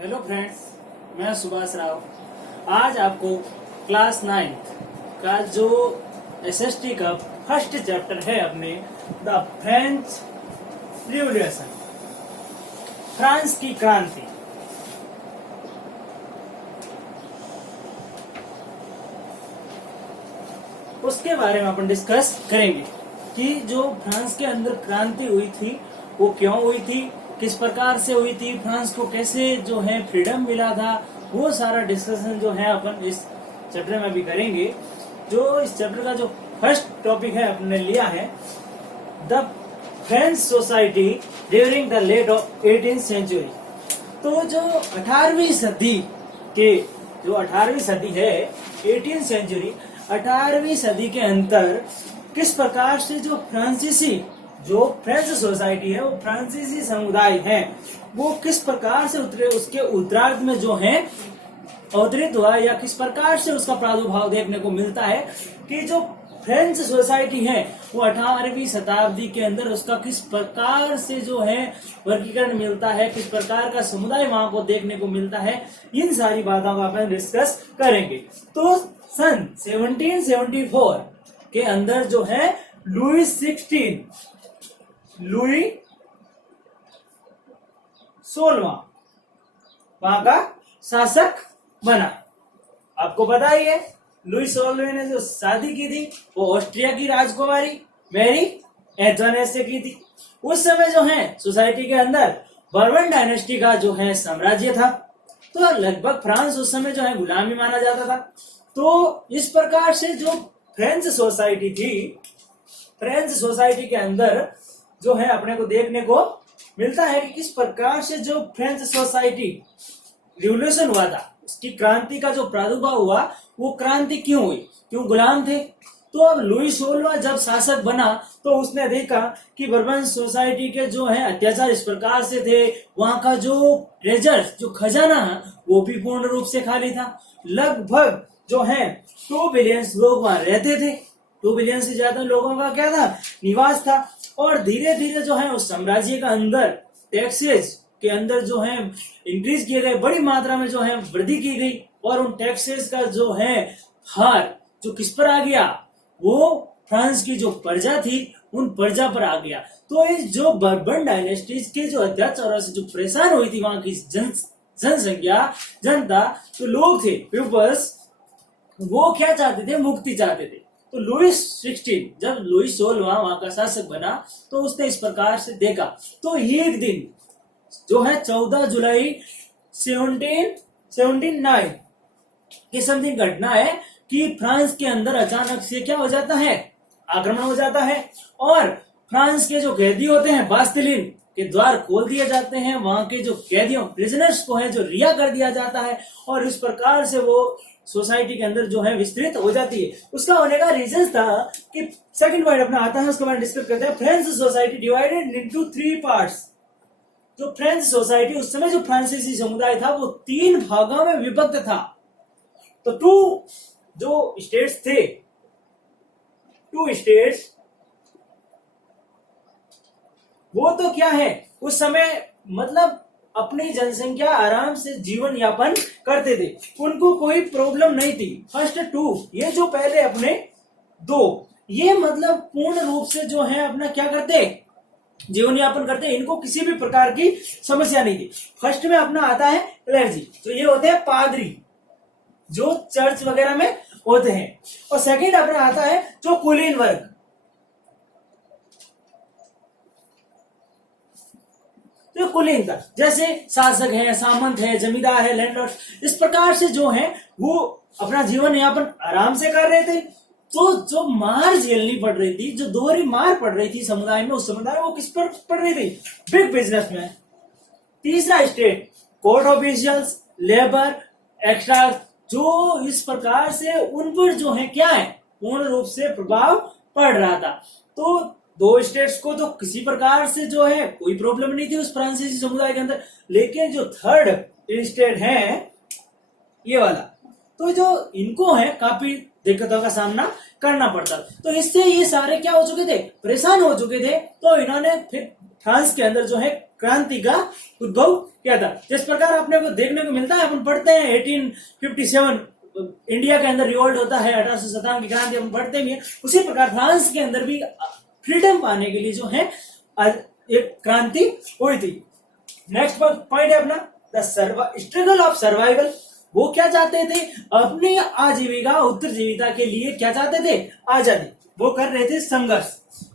Hello friends, मैं सुभाष राव। आज आपको क्लास 9th का जो एसएसटी का फर्स्ट चैप्टर है अपने द फ्रेंच रिवॉल्यूशन, फ्रांस की क्रांति, उसके बारे में अपन डिस्कस करेंगे कि जो फ्रांस के अंदर क्रांति हुई थी वो क्यों हुई थी, किस प्रकार से हुई थी, फ्रांस को कैसे जो है फ्रीडम मिला था। वो सारा डिस्कशन जो है अपन इस चैप्टर में भी करेंगे। जो इस चैप्टर का जो फर्स्ट टॉपिक है अपने लिया है the French society during the late of 18th century. तो जो 18वीं सदी के जो 18वीं सदी है 18th सेंचुरी, 18वीं सदी के अंतर किस प्रकार से जो फ्रांसीसी जो फ्रेंच सोसाइटी है, वो फ्रांसीसी समुदाय है, वो किस प्रकार से उतरे, उसके उत्तरार्ध में जो है अवतरित हुआ, या किस प्रकार से उसका प्रादुर्भाव देखने को मिलता है कि जो फ्रेंच सोसाइटी है वो 18वीं शताब्दी के अंदर उसका किस प्रकार से जो है वर्गीकरण मिलता है, किस प्रकार का समुदाय वहां को देखने को मिलता है। इन सारी बातों का अपन डिस्कस करेंगे। तो सन 1774 के अंदर जो है लुई 16वां वहां का शासक बना। आपको पता ही है लुई 16वें ने जो शादी की थी वो ऑस्ट्रिया की राजकुमारी मैरी एंटोनेट से की थी। उस समय जो है सोसाइटी के अंदर बर्बन डायनेस्टी का जो है साम्राज्य था, तो लगभग फ्रांस उस समय जो है गुलामी माना जाता था। तो इस प्रकार से जो फ्रेंच सोसाइटी थी, फ्रेंच सोसाइटी के अंदर जो है अपने को देखने को मिलता है कि किस प्रकार से जो फ्रेंच सोसाइटी रिवोल्यूशन हुआ था, उसकी क्रांति का जो प्रादुर्भाव हुआ, वो क्रांति क्यों हुई, क्यों गुलाम थे। तो अब लुई 16वां जब शासक बना तो उसने देखा कि बर्बन सोसाइटी के जो है अत्याचार इस प्रकार से थे, वहां का जो ट्रेजर जो खजाना है वो भी पूर्ण रूप से खाली था। लगभग जो है 2 बिलियन लोग वहां रहते थे, 2 बिलियन से ज्यादा लोगों का क्या था, निवास था। और धीरे धीरे जो है उस साम्राज्य का अंदर टैक्सेस के अंदर जो है इंक्रीज किए गए, बड़ी मात्रा में जो है वृद्धि की गई, और उन टैक्सेस का जो है हार जो किस पर आ गया, वो फ्रांस की जो प्रजा थी उन प्रजा पर आ गया। तो इस जो बर्बन डायनेस्टीज के जो अत्याचारों से जो परेशान हुई थी वहां की जनसंख्या, जनता, तो लोग थे पीपल्स, वो क्या चाहते थे, मुक्ति चाहते थे। तो लुई 16 जब लुई 16वां वहां का शासक बना तो उसने इस प्रकार से देखा। तो एक दिन जो है 14 जुलाई 1779 की समथिंग घटना है कि फ्रांस के अंदर अचानक से क्या हो जाता है, आक्रमण हो जाता है, और फ्रांस के जो कैदी होते हैं बास्तिलिन के द्वार खोल दिए जाते हैं, वहां के जो कैदियों प्रिजनर्स को है जो रिहा कर दिया जाता है, और इस प्रकार से वो सोसाइटी के अंदर जो है विस्तृत हो जाती है। उसका होने का रीजन था कि सेकंड पॉइंट अपना आता है, उसके बाद डिस्कस करते हैं। French society divided into 3 parts. जो फ्रेंच सोसाइटी उस समय जो फ्रांसीसी समुदाय था वो 3 भागों में विभक्त था। तो 2 जो स्टेट्स थे, 2 स्टेट्स, वो तो क्या है उस समय मतलब अपनी जनसंख्या आराम से जीवन यापन करते थे, उनको कोई प्रॉब्लम नहीं थी। फर्स्ट 2 ये जो पहले अपने 2 ये मतलब पूर्ण रूप से जो है अपना क्या करते, जीवन यापन करते, इनको किसी भी प्रकार की समस्या नहीं थी। फर्स्ट में अपना आता है क्लर्जी, तो ये होते हैं पादरी जो चर्च वगैरह में होते हैं, और सेकंड अपना आता है जो कुलीन वर्ग, तो कुलीन का जैसे शासक है, सामंत है, जमींदार है, लैंडलॉर्ड, इस प्रकार से जो है वो अपना जीवन यापन आराम से कर रहे थे। तो जो मार झेलनी पड़ रही थी, जो दोहरी मार पड़ रही थी समुदाय में, उस समुदाय वो किस पर पड़ रही थी, बिग बिजनेसमैन। तीसरा state court officials, labour, extra, जो इस प्रकार से उन पर जो है क्या है पूर्ण रूप से प्रभाव पड़ रहा था। तो 2 स्टेट्स को तो किसी प्रकार से जो है कोई प्रॉब्लम नहीं थी उस फ्रांसीसी समुदाय के अंदर, लेकिन जो थर्ड स्टेट है ये वाला, तो जो इनको है काफी दिक्कतों का सामना करना पड़ता। तो इससे ये सारे क्या हो चुके थे, परेशान हो चुके थे। तो इन्होंने फिर फ्रांस के अंदर जो है क्रांति का उद्भव किया था। जिस प्रकार अपने को देखने को मिलता है, अपन पढ़ते हैं 1857 इंडिया के अंदर रिवोल्ट होता है, 1857 की क्रांति अपन पढ़ते भी हैं। उसी प्रकार फ्रांस के अंदर भी फ्रीडम पाने के लिए जो है एक क्रांति हुई थी। नेक्स्ट पॉइंट है अपना द स्ट्रगल ऑफ सर्वाइवल। वो क्या चाहते थे? अपनी आजीविका उत्तरजीविता के लिए क्या चाहते थे? आजादी। वो कर रहे थे संघर्ष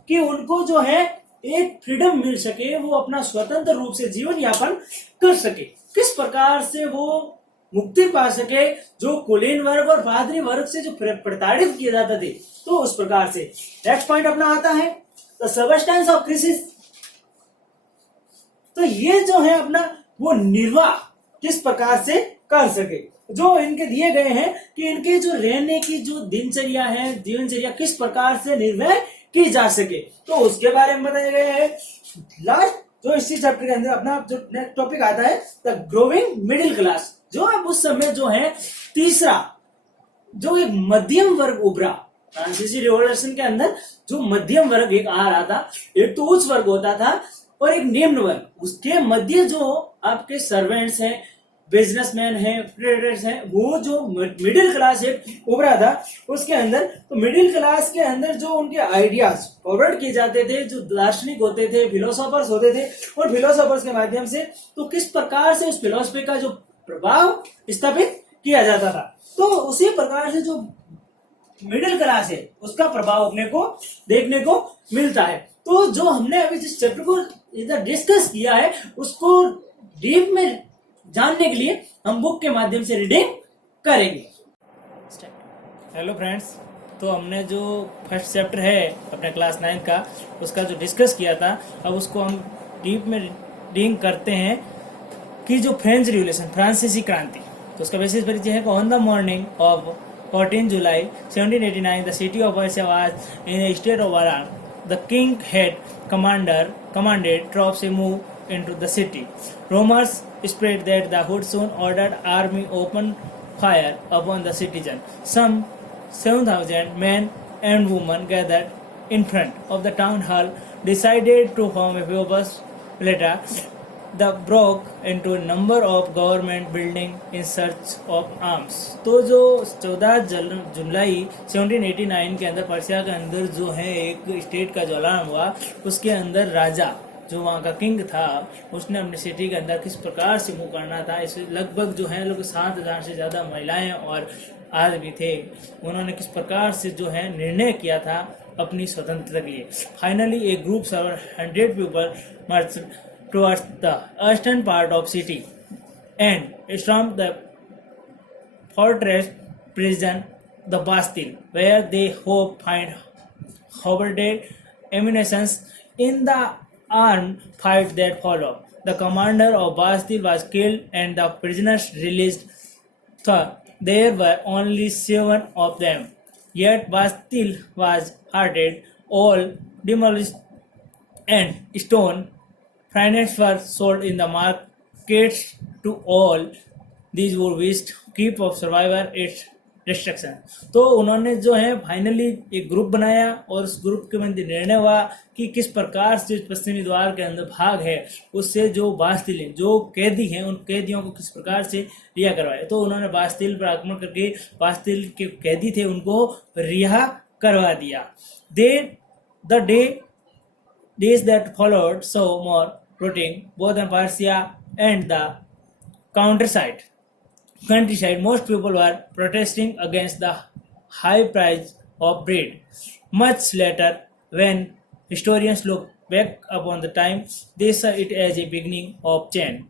कि उनको जो है एक फ्रीडम मिल सके, वो अपना स्वतंत्र रूप से जीवन यापन कर सके। किस प्रकार से वो मुक्ति पा सके जो कुलीन वर्ग और पादरी वर्ग से जो प्रताड़ित किए जाते थे, तो उस प्रकार से। नेक्स्ट पॉइंट अपना आता है द सबस्टेंस ऑफ क्रिसिस। तो ये जो है अपना वो निर्वाह किस प्रकार से कर सके, जो इनके दिए गए हैं कि इनके जो रहने की जो दिनचर्या है, जीवनचर्या किस प्रकार से निर्वाह की जा सके, तो उसके बारे में बताया गया है। लास्ट जो इसी चैप्टर के अंदर अपना जो नेक्स्ट टॉपिक आता है द ग्रोइंग मिडिल क्लास। जो अब उस समय जो है तीसरा जो एक मध्यम वर्ग उभरा फ्रांसीसी रिवॉल्यूशन के अंदर, जो मध्यम वर्ग एक आ रहा था। एक तो उच्च वर्ग होता था और एक निम्न वर्ग, उसके मध्य जो आपके सर्वेंट्स हैं, बिजनेसमैन हैं, ट्रेडर्स हैं, वो जो मिडिल क्लास एक उभरा था उसके अंदर। तो मिडिल क्लास के अंदर जो उनके आइडियाज फॉरवर्ड किए जाते थे, जो दार्शनिक होते थे, फिलोसोफर्स होते थे, और फिलोसोफर्स के माध्यम से तो किस प्रकार से उस फिलोसफी का जो प्रभाव स्थापित किया जाता था, तो उसी प्रकार से जो मिडिल क्लास है उसका प्रभाव अपने को देखने को मिलता है। तो जो हमने अभी जिस चैप्टर को इधर डिस्कस किया है उसको डीप में जानने के लिए हम बुक के माध्यम से रीडिंग करेंगे। हेलो फ्रेंड्स, तो हमने जो फर्स्ट चैप्टर है अपने क्लास 9 का उसका जो डिस्कस किया था, अब उसको हम डीप में रीडिंग करते हैं कि जो फ्रेंच रिवॉल्यूशन फ्रांसीसी क्रांति, तो उसका बेसिस परिचय है। On the morning of 14 July 1789 the city of Versailles was in a state of alarm. The king had commanded troops to move into the city. Rumors spread that the Hood soon ordered army open fire upon the citizen. Some 7,000 men and women gathered in front of the town hall, decided to form a purpose. Later, they broke into a number of government buildings in search of arms. तो जो 14 जुलाई 1789 के अंदर Persia के अंदर जो है एक state का जो अलार्म हुआ, उसके अंदर राजा जो वहाँ का किंग था उसने अपने सिटी के अंदर किस प्रकार से मूव करना था। इसमें लगभग जो है लोग 7,000 से ज़्यादा महिलाएं और आदमी थे। उन्होंने किस प्रकार से जो है निर्णय किया था अपनी स्वतंत्रता के लिए। Finally A group 100 people March towards the eastern part of city and stormed the fortress prison, the Bastille, where they hope find hoarded ammunition. In the armed fight that followed, the commander of Bastille was killed and the prisoners released. There were only 7 of them. Yet Bastille was hardened, all demolished and stone finance were sold in the markets to all these who wished to keep of survivor its destruction. तो उन्होंने जो है finally एक group बनाया और उस group के मध्य निर्णय हुआ कि किस प्रकार से पश्चिमी द्वार के अंदर भाग है उससे जो बास्तिल जो कैदी हैं उन कैदियों को किस प्रकार से रिहा करवाए। तो उन्होंने बास्तिल पर आक्रमण करके बास्तिल के कैदी थे उनको रिहा करवा दिया। The days that followed saw more rioting both in Persia and the countryside. Most people were protesting against the high price of bread. Much later, when historians look back upon the time, they saw it as a beginning of change,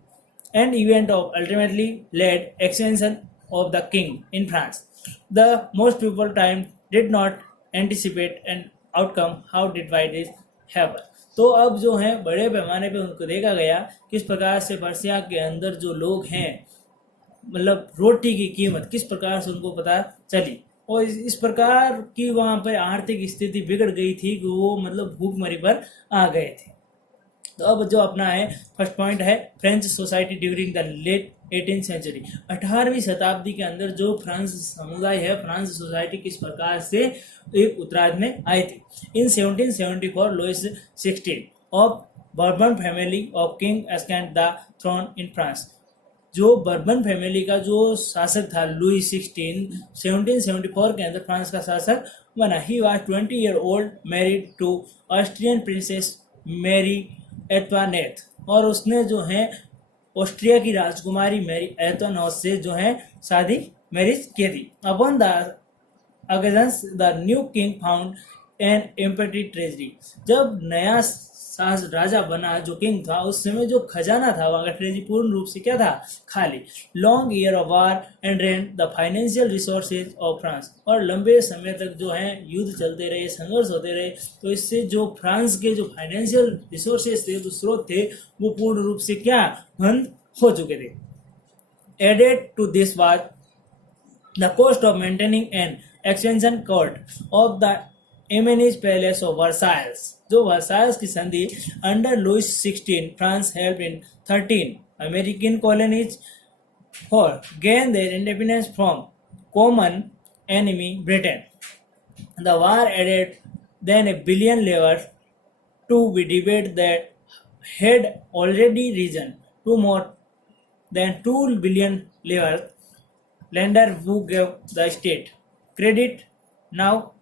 an event of ultimately led extension of the king in France. The most people time did not anticipate an outcome. How did this happen? तो अब जो है बड़े पैमाने पे उनको देखा गया किस प्रकार से पर्सिया के अंदर जो लोग हैं मतलब रोटी की कीमत किस प्रकार से उनको पता चली और इस प्रकार की वहाँ पर आर्थिक स्थिति बिगड़ गई थी कि वो मतलब भूखमरी पर आ गए थे। तो अब जो अपना है फर्स्ट पॉइंट है French society during the late 18th century. 18वीं शताब्दी के अंदर जो फ्रांस समुदाय है फ्रांस सोसाइटी किस प्रकार से एक उत्तरार्ध में आई थी। In 1774 Louis 16 of Bourbon family of king ascended the throne in France. जो बर्बन फैमिली का जो शासक था लुई 1774 के अंदर फ्रांस का शासक बना। He was 20 year old, married to Austrian princess Marie Antoinette, और उसने जो है ऑस्ट्रिया की राजकुमारी मैरी एंटवानेट से जो है शादी मैरिज की थी। Upon the against the new king found an empty treasury. जब नया राजा बना जो किंग था, उस समय जो खजाना था वहां का ट्रेजरी पूर्ण रूप से क्या था, खाली। Long year of war and rain the financial resources of France, और लंबे समय तक जो है युद्ध चलते रहे, संघर्ष होते रहे, तो इससे जो फ्रांस के जो फाइनेंशियल रिसोर्सेज थे, जो स्रोत थे, वो पूर्ण रूप से क्या, बंद हो चुके थे। Added to this was the cost of maintaining an extension court of the Emmenes Palace of Versailles, जो वर्साइल्स की संधि under Louis 16 France help in 13 American colonies for gain their independence from common enemy Britain. The war added then $1 billion to be debate that had already risen to more than $2 billion lender who gave the state credit now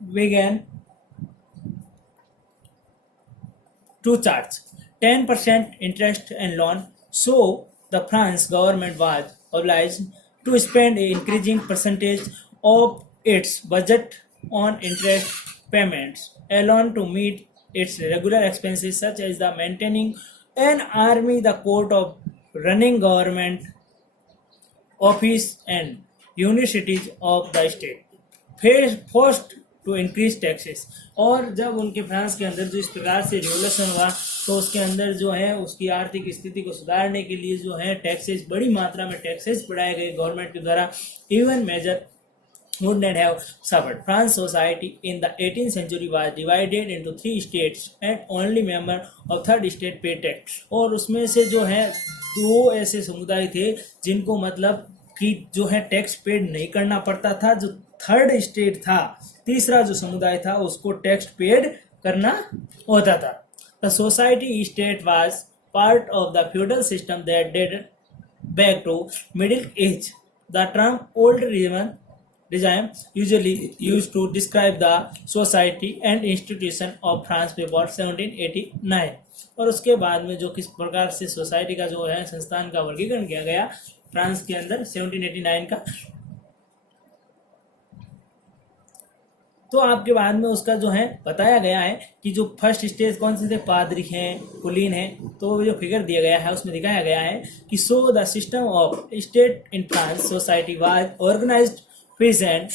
began to charge 10% interest and loan, so the France government was obliged to spend an increasing percentage of its budget on interest payments alone to meet its regular expenses such as the maintaining an army, the court of running government office and universities of the state, forced to increase taxes। और जब उनके France के अंदर जो इस प्रकार से revolution हुआ, तो उसके अंदर जो है उसकी आर्थिक स्थिति को सुधारने के लिए जो है टैक्सेस, बड़ी मात्रा में टैक्सेस बढ़ाए गए गवर्नमेंट के द्वारा। Even major would not have suffered. France society in the 18th century was divided into 3 states and only member of third state paid tax। और उसमें से जो है 2 ऐसे समुदाय थे जिनको मतलब कि जो है टैक्स पेड नहीं करना पड़ता था। जो थर्ड स्टेट था, तीसरा जो समुदाय था, उसको टैक्स पेड करना होता था। The society state was part of the feudal system that dated back to Middle Age. The term old regime usually used to describe the society and institution of France before 1789। और उसके बाद में जो किस प्रकार से सोसाइटी का जो है संस्थान का वर्गीकरण किया गया फ्रांस के अंदर 1789 का, तो आपके बाद में उसका जो है बताया गया है कि जो फर्स्ट स्टेज कौन से थे, पादरी हैं, कुलीन हैं। तो जो फिगर दिया गया है उसमें दिखाया गया है कि so the system of state in France society was organised peasant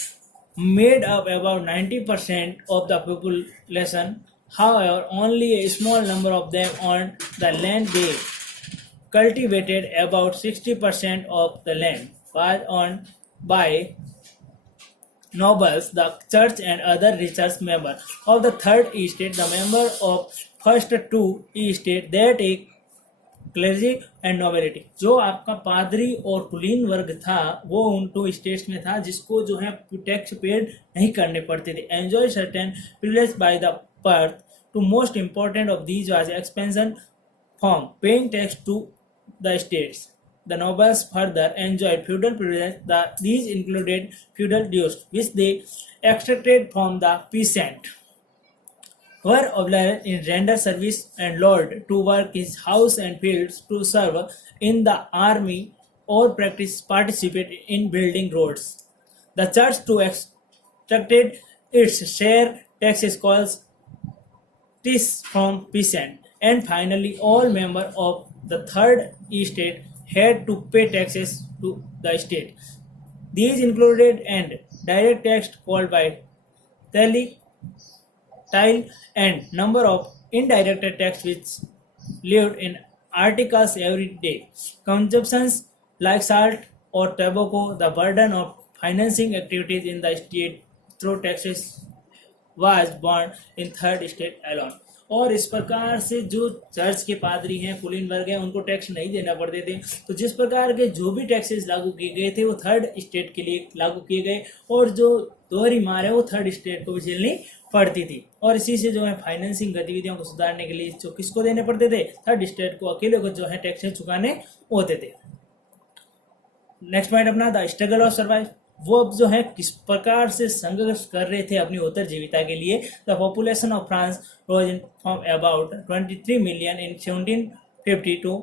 made up about 90% of the population. However, only a small number of them owned the land they cultivated. About 60% of the land was owned by nobles, the church, and other richest members of the third estate. The member of first two estate that a clergy and nobility, जो आपका पादरी और कुलीन वर्ग था वो उन 2 states में था जिसको जो है टैक्स पेड नहीं करने पड़ते थे। Enjoy certain privilege by the birth to most important of these was exemption from paying tax to the states. The nobles further enjoyed feudal privileges. These included feudal dues, which they extracted from the peasant, were obliged in render service, and lord to work his house and fields, to serve in the army, or participate in building roads. The church to extracted its share taxes called tis from peasant, and finally all members of the third estate had to pay taxes to the state. These included and direct tax called by tile and number of indirect tax which lived in articles every day consumptions like salt or tobacco. The burden of financing activities in the state through taxes was borne in third state alone। और इस प्रकार से जो church के पादरी हैं, कुलीन वर्ग हैं, उनको टैक्स नहीं देना पड़ते थे। तो जिस प्रकार के जो भी टैक्सेस लागू किए गए थे वो थर्ड स्टेट के लिए लागू किए गए, और जो दोहरी मार है वो थर्ड स्टेट को भी झेलनी पड़ती थी, और इसी से जो है फाइनेंसिंग गतिविधियों को सुधारने के लिए जो किसको देने पड़ते थे, थर्ड स्टेट को अकेले को जो है टैक्सेस चुकाने होते थे। नेक्स्ट पॉइंट अपना द स्ट्रगल ऑफ सर्वाइव, वो अब जो है किस प्रकार से संघर्ष कर रहे थे अपनी उत्तरजीविता के लिए। The population of France rose in from about 23 million in 1750 to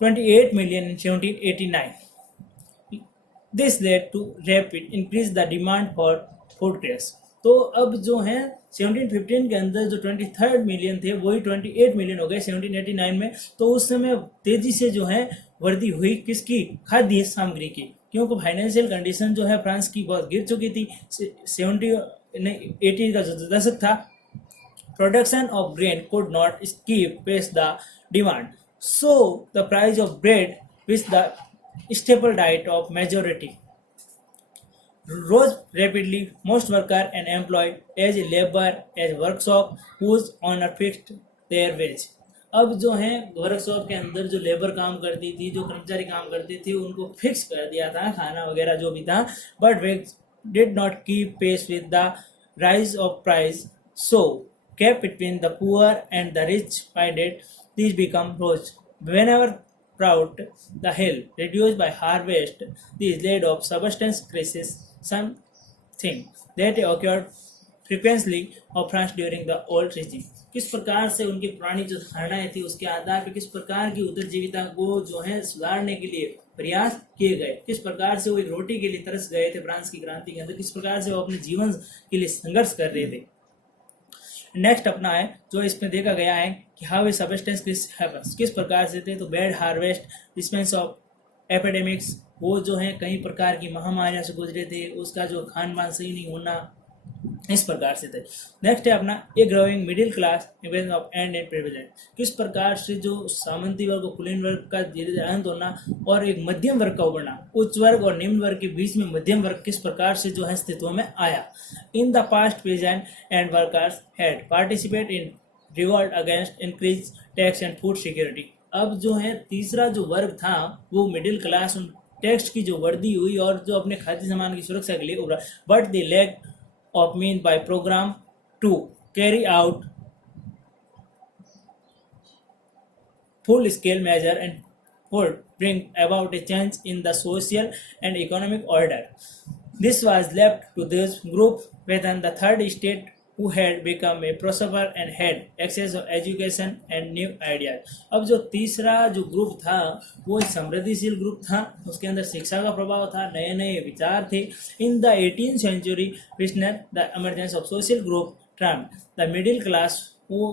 28 million in 1789। This led to rapid increase the demand for food grains. तो अब जो है 1715 के अंदर जो 23 मिलियन थे वही 28 मिलियन हो गए 1789 में। तो उस समय तेजी से जो है वृद्धि हुई किसकी, खाद्य सामग्री की, क्योंकि फाइनेंशियल कंडीशन जो है फ्रांस की बहुत गिर चुकी थी। 80 का जो दशक था, production of grain could not keep pace the demand, so the price of bread which the staple diet of majority rose rapidly. Most workers and employed as labor as workshop whose owner fixed their wage. अब जो है workshop के अंदर जो labour काम करती थी, जो कर्मचारी काम करते थे, उनको फिक्स कर दिया था खाना वगैरह जो भी था, बट वे did not keep pace with the rise of price, so gap between the poor and the rich faded. These become rose whenever proud the hill reduced by harvest. These led of substance crisis, something that occurred frequently of France during the old regime. किस प्रकार से उनकी पुरानी जो धारणाएं थी उसके आधार पर किस प्रकार की उत्तरजीविता को जो है सुधारने के लिए प्रयास किए गए, किस प्रकार से वो एक रोटी के लिए तरस गए थे फ्रांस की क्रांति के अंदर, किस प्रकार से वो अपने जीवन के लिए संघर्ष कर रहे थे। नेक्स्ट अपना है जो इसमें देखा गया है कि हाउ इज सबस्टेंस हैपेंस, किस प्रकार से थे। तो bad harvest, dispense of epidemics, वो जो है कई प्रकार की महामारियों से गुजरे थे, उसका जो खान पान सही नहीं होना, इस प्रकार से थे। नेक्स्ट है अपना a growing middle class event of and and privilege, किस प्रकार से जो सामंती वर्ग और कुलीन वर्ग का धीरे धीरे अंत होना और एक मध्यम वर्ग का उभरना, उच्च वर्ग और निम्न वर्ग के बीच में मध्यम वर्ग किस प्रकार से जो है अस्तित्व में आया। In the past peasant and workers had participate in revolt against increase tax and food security. अब जो है तीसरा जो वर्ग था वो मिडिल क्लास, उन टैक्स की जो वृद्धि हुई और जो अपने खाद्य सामान की सुरक्षा के लिए उभरा, but the lack of means by program to carry out full scale measure and would bring about a change in the social and economic order. This was left to this group within the third state who had become a prosper and had access of education and new ideas. अब जो तीसरा जो group था वो एक समृद्धिशील group था, उसके अंदर शिक्षा का प्रभाव था, नए नए विचार थे। In the 18th century witnessed the emergence of social group termed the middle class who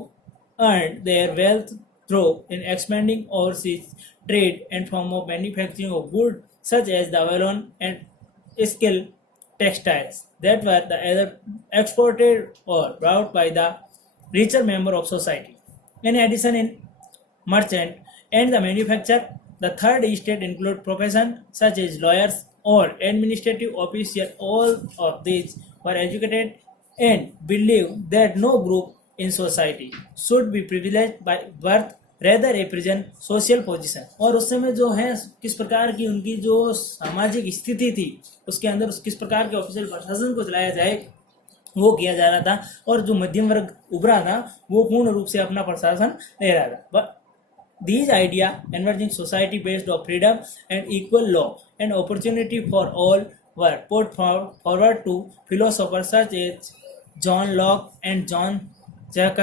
earned their wealth through in expanding overseas trade and form of manufacturing of goods such as the woolen and skilled textiles that were the either exported or brought by the richer member of society. In addition, in merchant and the manufacture, the third estate include profession such as lawyers or administrative officials. All of these were educated and believed that no group in society should be privileged by birth rather A present social position. और उस समय जो है किस प्रकार की उनकी जो सामाजिक स्थिति थी उसके अंदर किस प्रकार के ऑफिशियल प्रशासन को चलाया जाए वो किया जा रहा था, और जो मध्यम वर्ग उभरा था वो पूर्ण रूप से अपना प्रशासन ले रहा था। But these idea emerging society based on freedom and equal law and opportunity for all were put forward to philosophers such as John Locke and John Jacques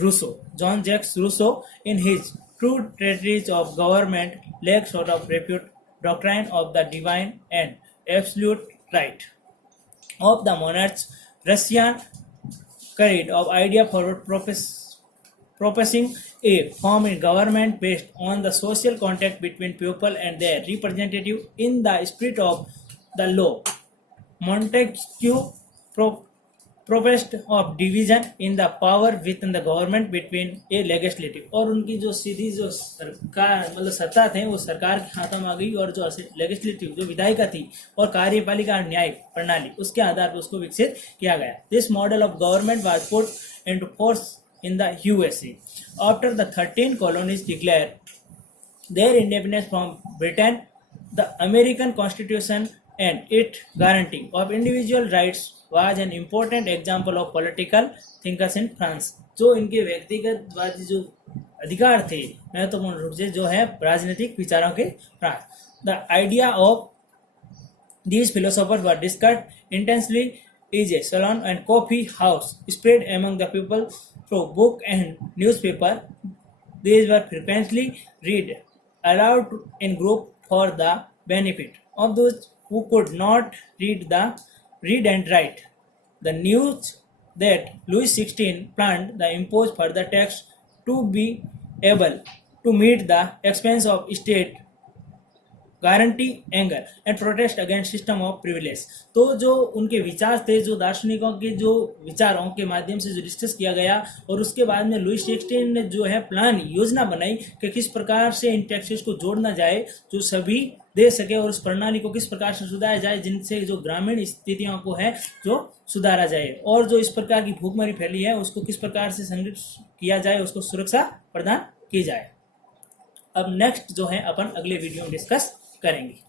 Rousseau in his true treatise of government laid sort of refute doctrine of the divine and absolute right of the monarchs. Russian carried of idea forward proposing a form in government based on the social contact between people and their representative in the spirit of the law. Montesquieu proposed of division in the power within the government between a legislative, और उनकी जो सीधी जो सरकार मतलब सत्ता थे वो सरकार के हाथों में आ गई, और जो लेजिस्लेटिव जो विधायिका थी और कार्यपालिका न्यायिक प्रणाली उसके आधार पर उसको विकसित किया गया। This model of government was put into force in the USA after the 13 colonies declared their independence from Britain. The American Constitution and its guarantee of individual rights was an important example of political thinkers in France। जो इनके व्यक्तिगतवादी जो अधिकार थे महत्वपूर्ण रूप से जो है राजनीतिक विचारों के France. The idea of these philosophers were discussed intensely is a salon and coffee house spread among the people through book and newspaper। These were frequently read aloud in group for the benefit of those who could not read and write। The news that Louis XVI planned the impose further tax to be able to meet the expense of state guarantee anger and protest against system of privilege. तो जो उनके विचार थे, जो दार्शनिकों के जो विचारों के माध्यम से जो डिस्कस किया गया, और उसके बाद में लुई 16 ने जो है प्लान योजना बनाई कि किस प्रकार से इन टैक्सेस को जोड़ना जाए जो सभी दे सके, और उस प्रणाली को किस प्रकार से सुधारा जाए जिनसे जो ग्रामीण स्थितियों को है जो सुधारा जाए, और जो इस प्रकार की भूखमरी फैली है उसको किस प्रकार से संरक्षित किया जाए, उसको सुरक्षा प्रदान की जाए। अब नेक्स्ट जो है अपन अगले वीडियो में डिस्कस करेंगे।